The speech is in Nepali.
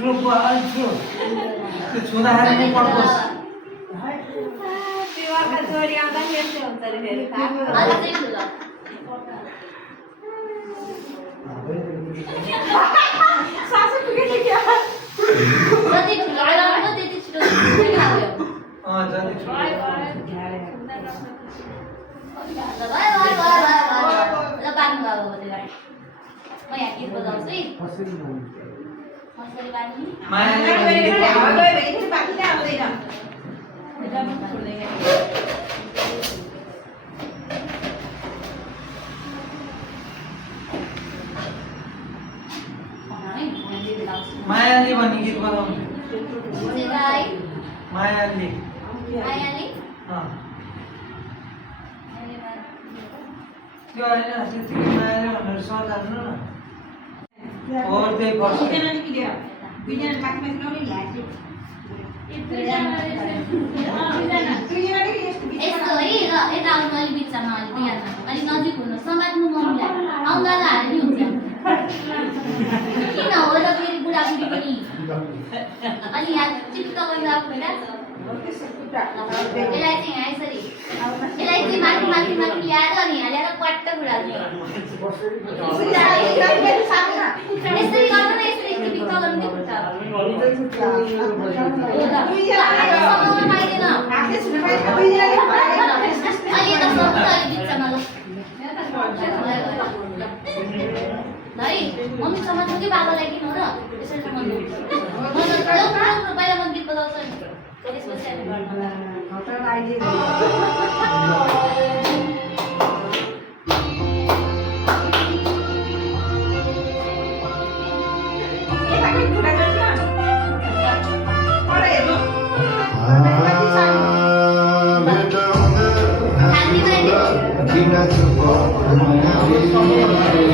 ठुलो ठुलो त्यो छुँदाखेरि नै पड्कोस् तिमीहरुका जोडी आउँदा यस्तै हुन्छ रे फेरि अझै ठुलो सासु पुगेछ क्या जति ठुलो गराउनु त्यति छिटो लाग्यो जति ठुलो ल बाँध्नु अब त्यसलाई म यहाँ गीत बजाउँछु है कसरी बाँध्ने मायाले बाँकी नै आउँदैन मायाले भन्ने गीत बजाउनु मायाले त्यो होइन त्यतिकै मायाले भनेर सर्च हाल्नु न और त्यही पर्छ यस्तो है र यता आउनु अलिक बिचमा अलिक बिहानमा अलिक नजिक हुनु समात्नु मम्मीलाई आउँदा हारे नि हुन्छ किन हो त फेरि बुढाबुढी पनि अनि यहाँ चित्त गरेर आएको होइन यसलाई चाहिँ यहाँ यसरी यसलाई चाहिँ माथि माथि माथि ल्याएर अनि यहाँ ल्याएर क्वाट्ट बुढाल्ने यसरी गर्नु न यसरी यस्तो भित्त गर्नु नि खुट्टा समाउन पाइँदैन अलि यता सक्नु अलि बिचमा ल है मम्मी समात्नु कि बाबालाई किन हो र यसरी समाउनु पहिला म गीत बजाउँछु नि त्यसपछि हामी Kita